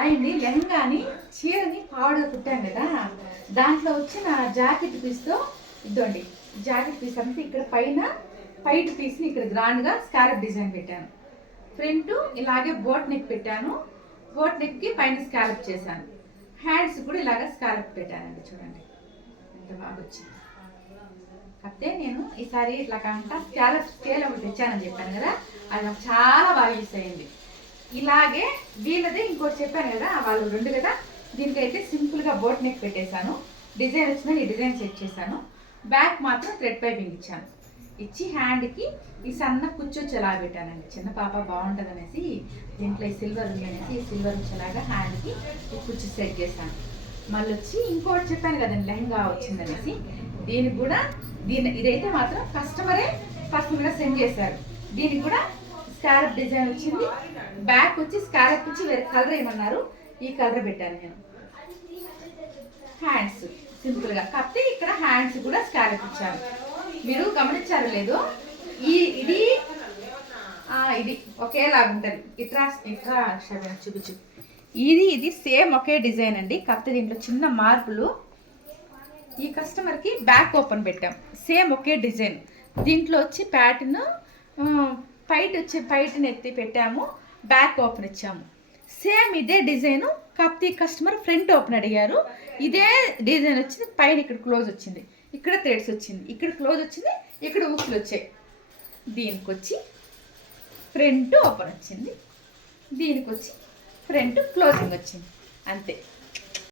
ఆయన్ని లెహంగాని చీరని పావుడుగా కుట్టాను కదా, దాంట్లో వచ్చిన జాకెట్ పీస్తో ఇద్దండి. జాకెట్ పీస్ అంతా ఇక్కడ పైన పైట్ పీస్ని ఇక్కడ గ్రాండ్గా స్కాలప్ డిజైన్ పెట్టాను. ఫ్రంట్ ఇలాగే బోట్ నెక్ పెట్టాను. బోట్ నెక్కి పైన స్కాలప్ చేశాను. హ్యాండ్స్ కూడా ఇలాగ స్కాలప్ పెట్టానండి. చూడండి ఎంత బాగా వచ్చింది. కాకపోతే నేను ఈసారి ఇట్లా కాకుండా స్కేల్ ఒకటి తెచ్చానని చెప్పాను కదా, అది నాకు చాలా బాగా యూస్ అయింది. ఇలాగే వీళ్ళదే ఇంకోటి చెప్పాను కదా, వాళ్ళు రెండు కదా, దీనికైతే సింపుల్గా బోట్ నెక్ పెట్టేశాను. డిజైన్ వచ్చిందని ఈ డిజైన్ సెట్ చేశాను. బ్యాక్ మాత్రం థ్రెడ్ పైపింగ్ ఇచ్చాను. ఇచ్చి హ్యాండ్కి ఈ సన్న కుచ్చొచ్చేలా పెట్టానండి. చిన్న పాప బాగుంటుంది అనేసి దీంట్లో ఈ సిల్వర్ ఉంది అనేసి ఈ సిల్వర్ వచ్చేలాగా హ్యాండ్కి ఈ కుచ్చు సెట్ చేశాను. మళ్ళీ వచ్చి ఇంకోటి చెప్పాను కదండి లెహంగా వచ్చిందనేసి, దీనికి కూడా ఇదైతే మాత్రం కస్టమరే పర్సనల్గా సెండ్ చేశారు. దీనికి కూడా స్కాలప్ డిజైన్ వచ్చింది. బ్యాక్ వచ్చి స్కాలప్ వచ్చి వేరే కలర్ ఏమన్నారు, ఈ కలర్ పెట్టాను నేను. హ్యాండ్స్ సింపుల్గా, కాకపోతే ఇక్కడ హ్యాండ్స్ కూడా స్కాలప్ ఇచ్చాను. మీరు గమనించారో లేదో, ఇది ఇది ఒకేలాగా ఉంటుంది. ఇట్లా చూపించు. ఇది సేమ్ ఒకే డిజైన్ అండి, కాకపోతే దీంట్లో చిన్న మార్పులు. ఈ కస్టమర్కి బ్యాక్ ఓపెన్ పెట్టాం, సేమ్ ఒకే డిజైన్. దీంట్లో వచ్చి ప్యాటర్న్ పైట్ని ఎత్తి పెట్టాము, బ్యాక్ ఓపెన్ ఇచ్చాము. సేమ్ ఇదే డిజైను, కాకపోతే ఈ కస్టమర్ ఫ్రంట్ ఓపెన్ అడిగారు. ఇదే డిజైన్ వచ్చింది, పైన ఇక్కడ క్లోజ్ వచ్చింది, ఇక్కడ థ్రెడ్స్ వచ్చింది, ఇక్కడ క్లోజ్ వచ్చింది, ఇక్కడ ఊక్లు వచ్చాయి. దీనికి వచ్చి ఫ్రంట్ ఓపెన్ వచ్చింది, దీనికి వచ్చి ఫ్రంట్ క్లోజింగ్ వచ్చింది, అంతే.